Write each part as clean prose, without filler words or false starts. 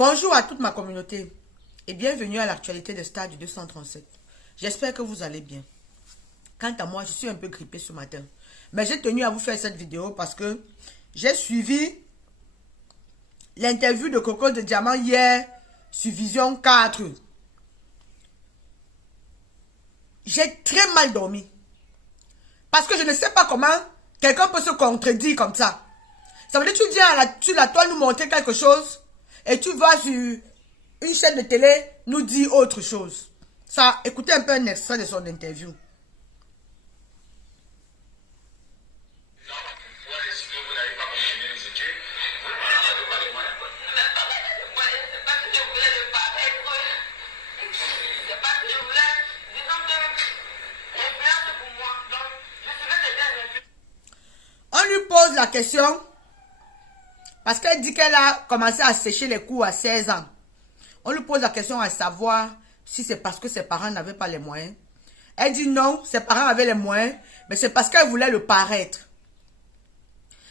Bonjour à toute ma communauté et bienvenue à l'actualité de Stade 237. J'espère que vous allez bien. Quant à moi, je suis un peu grippé ce matin. Mais j'ai tenu à vous faire cette vidéo parce que j'ai suivi l'interview de Coco de Diamant hier sur Vision 4. J'ai très mal dormi. Parce que je ne sais pas comment quelqu'un peut se contredire comme ça. Ça veut dire que tu viens sur la toile nous montrer quelque chose et tu vas sur une chaîne de télé nous dire autre chose. Ça, écoutez un peu un extrait de son interview. On lui pose la question parce qu'elle dit qu'elle a commencé à sécher les cours à 16 ans. On lui pose la question à savoir si c'est parce que ses parents n'avaient pas les moyens. Elle dit non, ses parents avaient les moyens, mais c'est parce qu'elle voulait le paraître.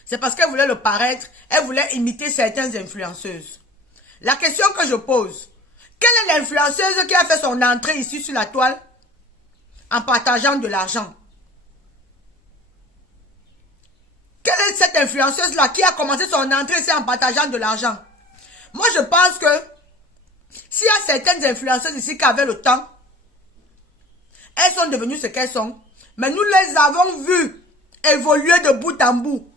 C'est parce qu'elle voulait le paraître, elle voulait imiter certaines influenceuses. La question que je pose, quelle est l'influenceuse qui a fait son entrée ici sur la toile en partageant de l'argent? Quelle est cette influenceuse-là qui a commencé son entrée ici en partageant de l'argent? Moi, je pense que s'il y a certaines influenceuses ici qui avaient le temps, elles sont devenues ce qu'elles sont. Mais nous les avons vues évoluer de bout en bout.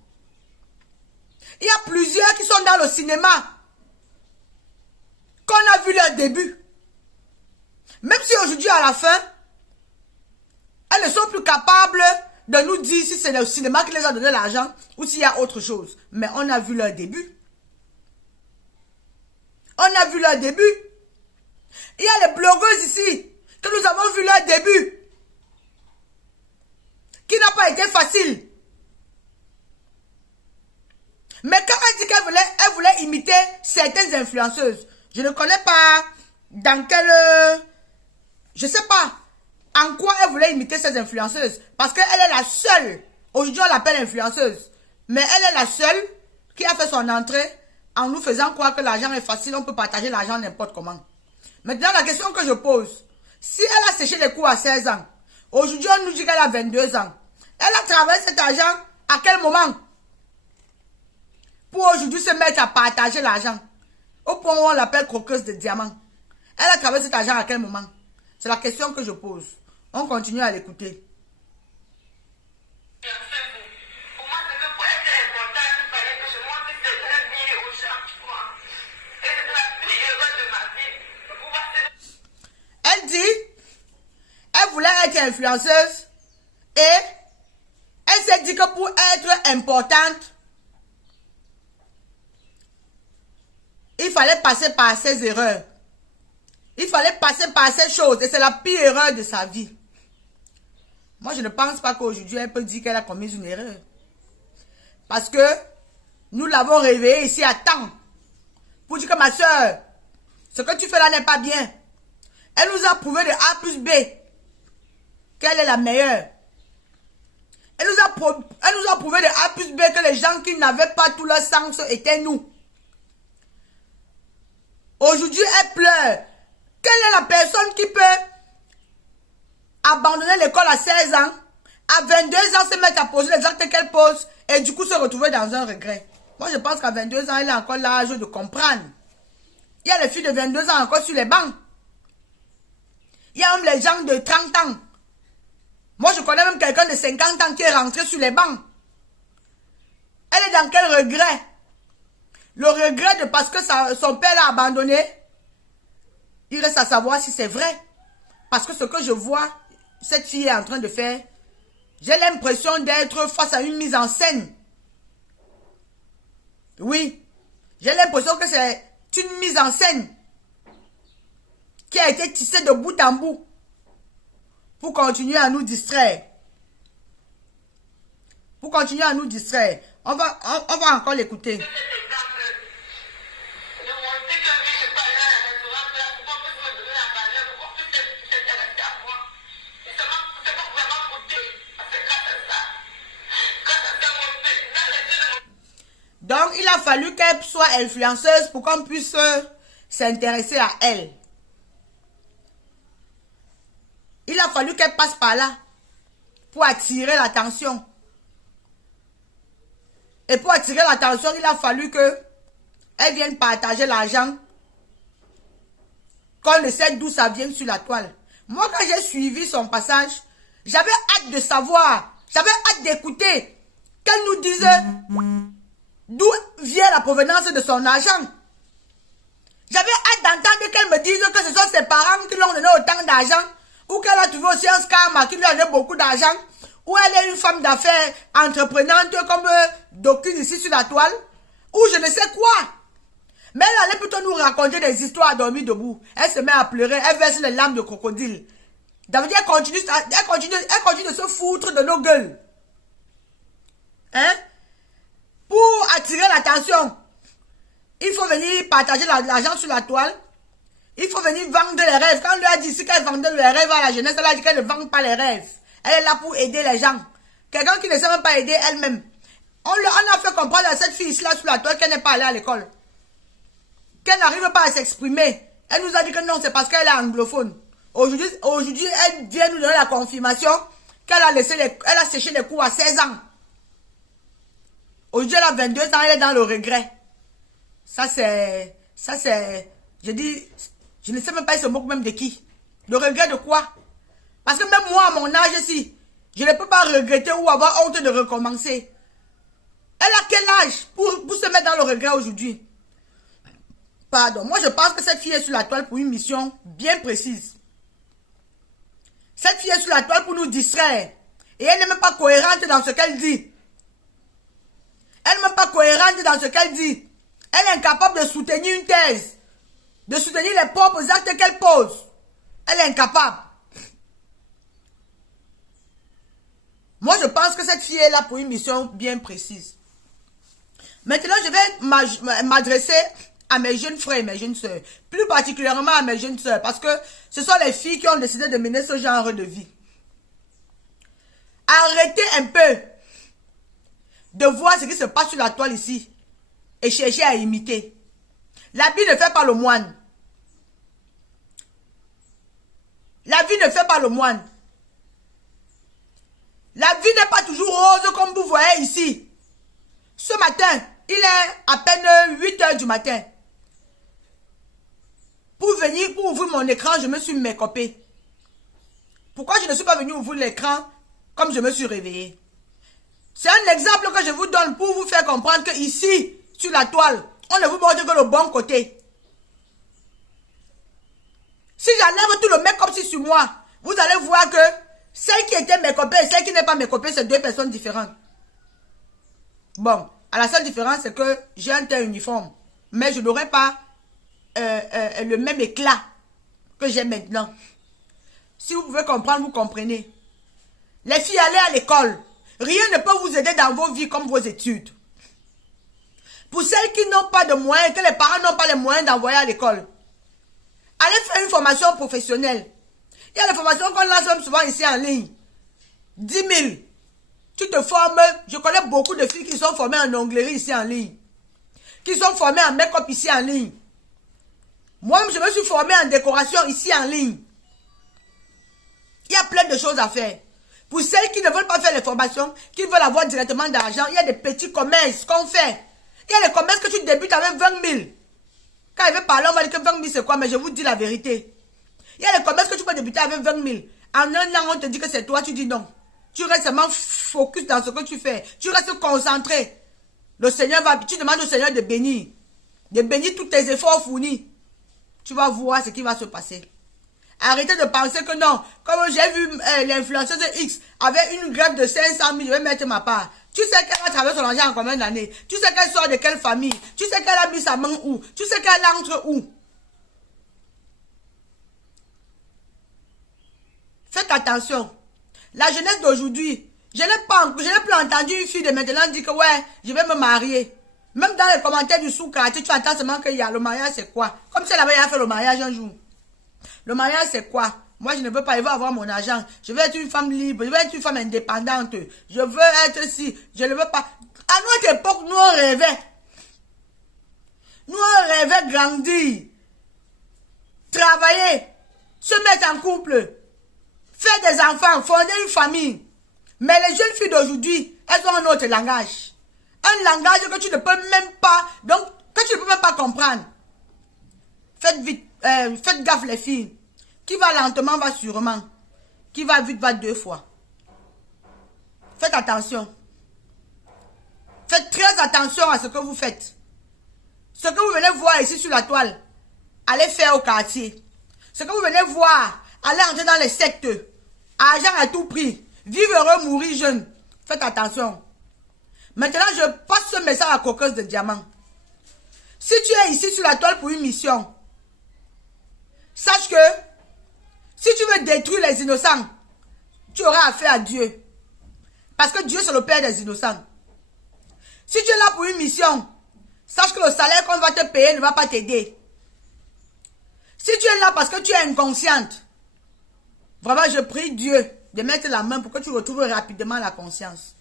Il y a plusieurs qui sont dans le cinéma, qu'on a vu leur début. Même si aujourd'hui, à la fin, elles ne sont plus capables de nous dire si c'est le cinéma qui les a donné l'argent ou s'il y a autre chose. Mais on a vu leur début. On a vu leur début. Il y a les blogueuses ici que nous avons vu leur début. Qui n'a pas été facile. Mais quand elle dit qu'elle voulait imiter certaines influenceuses, je ne connais pas dans quelle... Je ne sais pas en quoi elle voulait imiter ces influenceuses. Parce qu'elle est la seule. Aujourd'hui, on l'appelle influenceuse. Mais elle est la seule qui a fait son entrée en nous faisant croire que l'argent est facile. On peut partager l'argent n'importe comment. Maintenant, la question que je pose. Si elle a séché les cours à 16 ans, aujourd'hui, on nous dit qu'elle a 22 ans. Elle a travaillé cet argent à quel moment? Pour aujourd'hui se mettre à partager l'argent. Au point où on l'appelle croqueuse de diamants. Elle a travaillé cet argent à quel moment? C'est la question que je pose. On continue à l'écouter. Pour moi, c'est que pour être important, il fallait que je montre que c'est très bien aux gens, tu vois. Et c'est la plus heureuse de ma vie. Elle dit, elle voulait être influenceuse et elle s'est dit que pour être importante, il fallait passer par ses erreurs. Il fallait passer par ces choses et c'est la pire erreur de sa vie. Moi, je ne pense pas qu'aujourd'hui, elle peut dire qu'elle a commis une erreur. Parce que nous l'avons réveillée ici à temps. Pour dire que ma soeur, ce que tu fais là n'est pas bien. Elle nous a prouvé de A plus B qu'elle est la meilleure. Elle nous a prouvé de A plus B que les gens qui n'avaient pas tout leur sens étaient nous. Aujourd'hui, elle pleure. Quelle est la personne qui peut abandonner l'école à 16 ans, à 22 ans se mettre à poser les actes qu'elle pose et du coup se retrouver dans un regret? Moi, je pense qu'à 22 ans, elle a encore l'âge de comprendre. Il y a les filles de 22 ans encore sur les bancs. Il y a même les gens de 30 ans. Moi, je connais même quelqu'un de 50 ans qui est rentré sur les bancs. Elle est dans quel regret? Le regret de parce que son père l'a abandonné. Il reste à savoir si c'est vrai. Parce que ce que je vois, cette fille est en train de faire, j'ai l'impression d'être face à une mise en scène. Oui. J'ai l'impression que c'est une mise en scène qui a été tissée de bout en bout pour continuer à nous distraire. Pour continuer à nous distraire. On va encore l'écouter. Donc, il a fallu qu'elle soit influenceuse pour qu'on puisse s'intéresser à elle. Il a fallu qu'elle passe par là pour attirer l'attention. Et pour attirer l'attention, il a fallu que elle vienne partager l'argent. Qu'on ne sait d'où ça vient sur la toile. Moi, quand j'ai suivi son passage, j'avais hâte de savoir, j'avais hâte d'écouter qu'elle nous dise d'où vient la provenance de son argent. J'avais hâte d'entendre qu'elle me dise que ce sont ses parents qui lui ont donné autant d'argent, ou qu'elle a trouvé aussi un scam qui lui a donné beaucoup d'argent, ou elle est une femme d'affaires entreprenante comme d'aucune ici sur la toile, ou je ne sais quoi. Mais elle allait plutôt nous raconter des histoires à dormir debout. Elle se met à pleurer, elle verse les larmes de crocodile. Ça veut dire qu'elle continue de se foutre de nos gueules. Hein? Pour attirer l'attention, il faut venir partager l'argent sur la toile. Il faut venir vendre les rêves. Quand on lui a dit ici qu'elle vendait les rêves à la jeunesse, elle a dit qu'elle ne vend pas les rêves. Elle est là pour aider les gens. Quelqu'un qui ne sait même pas aider elle-même. On a fait comprendre à cette fille-là sur la toile qu'elle n'est pas allée à l'école. Qu'elle n'arrive pas à s'exprimer. Elle nous a dit que non, c'est parce qu'elle est anglophone. Aujourd'hui, elle vient nous donner la confirmation qu'elle a séché les cours à 16 ans. Aujourd'hui, elle a 22 ans, elle est dans le regret. Ça c'est, je dis, je ne sais même pas, il se moque même de qui. Le regret de quoi? Parce que même moi, à mon âge ici, je ne peux pas regretter ou avoir honte de recommencer. Elle a quel âge pour se mettre dans le regret aujourd'hui? Pardon, moi je pense que cette fille est sur la toile pour une mission bien précise. Cette fille est sur la toile pour nous distraire. Et elle n'est même pas cohérente dans ce qu'elle dit. Elle n'est même pas cohérente dans ce qu'elle dit. Elle est incapable de soutenir une thèse. De soutenir les propres actes qu'elle pose. Elle est incapable. Moi je pense que cette fille est là pour une mission bien précise. Maintenant je vais m'adresser à mes jeunes frères et mes jeunes soeurs, plus particulièrement à mes jeunes soeurs, parce que ce sont les filles qui ont décidé de mener ce genre de vie. Arrêtez un peu de voir ce qui se passe sur la toile ici et chercher à imiter. L'habit ne fait pas le moine. La vie ne fait pas le moine. La vie n'est pas toujours rose comme vous voyez ici. Ce matin, il est à peine 8 h du matin. Pour ouvrir mon écran, je me suis mécopée. Pourquoi je ne suis pas venue ouvrir l'écran comme je me suis réveillée? C'est un exemple que je vous donne pour vous faire comprendre que ici, sur la toile, on ne vous montre que le bon côté. Si j'enlève tout le make-up sur moi, vous allez voir que celle qui était mécopée et celle qui n'est pas mécopée, c'est deux personnes différentes. Bon, la seule différence, c'est que j'ai un teint uniforme. Mais je n'aurai pas le même éclat que j'ai maintenant. Si vous pouvez comprendre, vous comprenez. Les filles, allez à l'école. Rien ne peut vous aider dans vos vies comme vos études. Pour celles qui n'ont pas de moyens, que les parents n'ont pas les moyens d'envoyer à l'école, allez faire une formation professionnelle. Il y a des formations qu'on lance même souvent ici en ligne. 10 000. Tu te formes. Je connais beaucoup de filles qui sont formées en onglerie ici en ligne. Qui sont formées en make-up ici en ligne. Moi-même, je me suis formée en décoration ici en ligne. Il y a plein de choses à faire. Pour celles qui ne veulent pas faire les formations, qui veulent avoir directement d'argent, il y a des petits commerces qu'on fait. Il y a des commerces que tu débutes avec 20 000. Quand il veut parler, on va dire que 20 000 c'est quoi, mais je vous dis la vérité. Il y a des commerces que tu peux débuter avec 20 000. En un an, on te dit que c'est toi, tu dis non. Tu restes seulement focus dans ce que tu fais. Tu restes concentré. Le Seigneur va, tu demandes au Seigneur de bénir. De bénir tous tes efforts fournis. Tu vas voir ce qui va se passer. Arrêtez de penser que non. Comme j'ai vu l'influenceuse X avec une grève de 500 000, je vais mettre ma part. Tu sais qu'elle a travaillé son argent en combien d'années? Tu sais qu'elle sort de quelle famille? Tu sais qu'elle a mis sa main où? Tu sais qu'elle entre où? Faites attention. La jeunesse d'aujourd'hui, je n'ai plus entendu une fille de maintenant dire que ouais, je vais me marier. Même dans les commentaires du sous-quartier, tu entends seulement qu'il y a le mariage, c'est quoi? Comme si elle avait fait le mariage un jour. Le mariage, c'est quoi? Moi, je ne veux pas, je veux avoir mon argent. Je veux être une femme libre, je veux être une femme indépendante. Je veux être si, je ne veux pas. À notre époque, nous on rêvait. Nous on rêvait grandir. travailler, se mettre en couple, faire des enfants, fonder une famille. Mais les jeunes filles d'aujourd'hui, elles ont un autre langage. Un langage que tu ne peux même pas, donc, que tu ne peux même pas comprendre. Faites vite, faites gaffe les filles. Qui va lentement va sûrement. Qui va vite va 2 fois. Faites attention. Faites très attention à ce que vous faites. Ce que vous venez voir ici sur la toile, allez faire au quartier. Ce que vous venez voir, allez entrer dans les sectes. Argent à tout prix. Vivre heureux, mourir jeune. Faites attention. Maintenant, je passe ce message à Coqueuse de Diamant. Si tu es ici sur la toile pour une mission, sache que si tu veux détruire les innocents, tu auras affaire à Dieu. Parce que Dieu, c'est le Père des innocents. Si tu es là pour une mission, sache que le salaire qu'on va te payer ne va pas t'aider. Si tu es là parce que tu es inconsciente, vraiment, je prie Dieu de mettre la main pour que tu retrouves rapidement la conscience.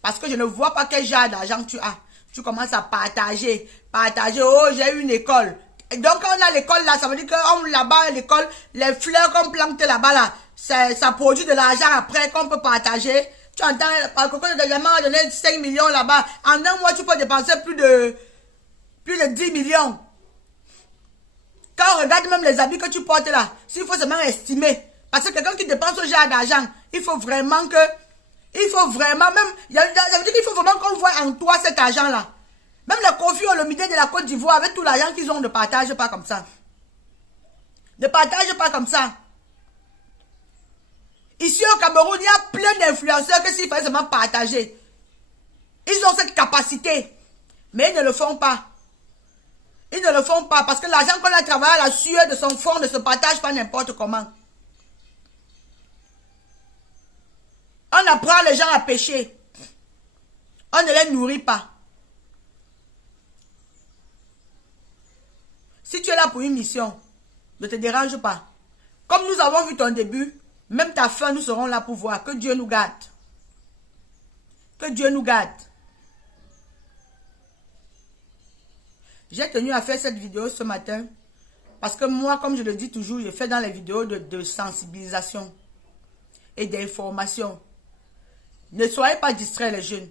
Parce que je ne vois pas quel genre d'argent tu as. Tu commences à partager. Oh, j'ai une école. Et donc, quand on a l'école là, ça veut dire que là-bas, l'école, les fleurs qu'on plante là-bas, là, ça produit de l'argent après qu'on peut partager. Tu entends, par contre, de Diamant a donné 5 millions là-bas. En un mois, tu peux dépenser plus de 10 millions. Quand on regarde même les habits que tu portes là, s'il faut seulement estimer. Parce que quelqu'un qui dépense ce genre d'argent, il faut vraiment même, ça veut dire qu'il faut vraiment qu'on voit en toi cet argent-là. Même les Kofi Olomide de la Côte d'Ivoire, avec tout l'argent qu'ils ont, ne partagent pas comme ça. Ne partagent pas comme ça. Ici au Cameroun, il y a plein d'influenceurs que s'il fallait seulement partager. Ils ont cette capacité. Mais ils ne le font pas. Ils ne le font pas parce que l'argent qu'on a travaillé à la sueur de son front ne se partage pas n'importe comment. On apprend les gens à pêcher. On ne les nourrit pas. Si tu es là pour une mission, ne te dérange pas. Comme nous avons vu ton début, même ta fin, nous serons là pour voir. Que Dieu nous garde. Que Dieu nous garde. J'ai tenu à faire cette vidéo ce matin parce que moi, comme je le dis toujours, je fais dans les vidéos de sensibilisation et d'information. Ne soyez pas distraits les jeunes.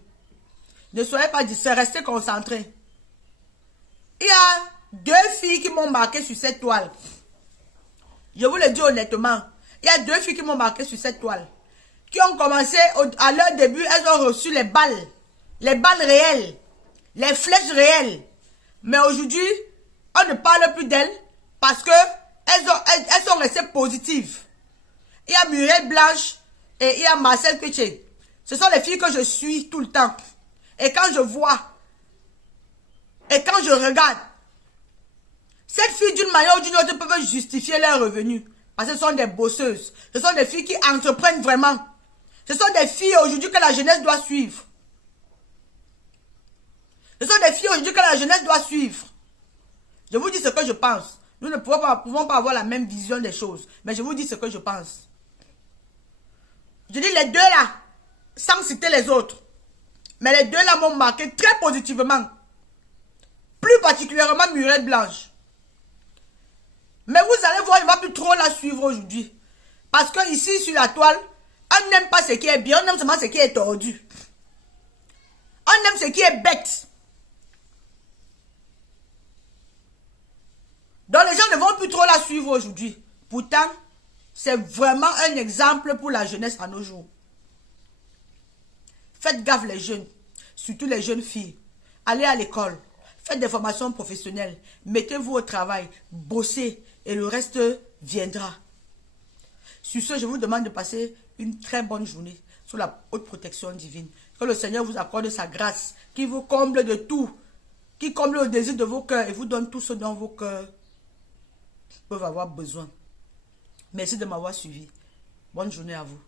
Ne soyez pas distraits, restez concentrés. Il y a 2 filles qui m'ont marqué sur cette toile. Je vous le dis honnêtement. Il y a 2 filles qui m'ont marqué sur cette toile. Qui ont commencé, à leur début, elles ont reçu les balles. Les balles réelles. Les flèches réelles. Mais aujourd'hui, on ne parle plus d'elles parce que elles sont restées positives. Il y a Muriel Blanche et il y a Marcel Péché. Ce sont les filles que je suis tout le temps. Et quand je vois, et quand je regarde, cette fille d'une manière ou d'une autre peuvent justifier leurs revenus. Parce que ce sont des bosseuses. Ce sont des filles qui entreprennent vraiment. Ce sont des filles aujourd'hui que la jeunesse doit suivre. Ce sont des filles aujourd'hui que la jeunesse doit suivre. Je vous dis ce que je pense. Nous ne pouvons pas avoir la même vision des choses. Mais je vous dis ce que je pense. Je dis les 2 là, sans citer les autres. Mais les 2 là m'ont marqué très positivement. Plus particulièrement Muriel Blanche. Mais vous allez voir, il ne va plus trop la suivre aujourd'hui. Parce que ici, sur la toile, on n'aime pas ce qui est bien, on aime seulement ce qui est tordu. On aime ce qui est bête. Donc les gens ne vont plus trop la suivre aujourd'hui. Pourtant, c'est vraiment un exemple pour la jeunesse à nos jours. Faites gaffe les jeunes, surtout les jeunes filles. Allez à l'école, faites des formations professionnelles, mettez-vous au travail, bossez et le reste viendra. Sur ce, je vous demande de passer une très bonne journée sous la haute protection divine. Que le Seigneur vous accorde sa grâce, qui vous comble de tout, qui comble le désir de vos cœurs et vous donne tout ce dont vos cœurs peuvent avoir besoin. Merci de m'avoir suivi. Bonne journée à vous.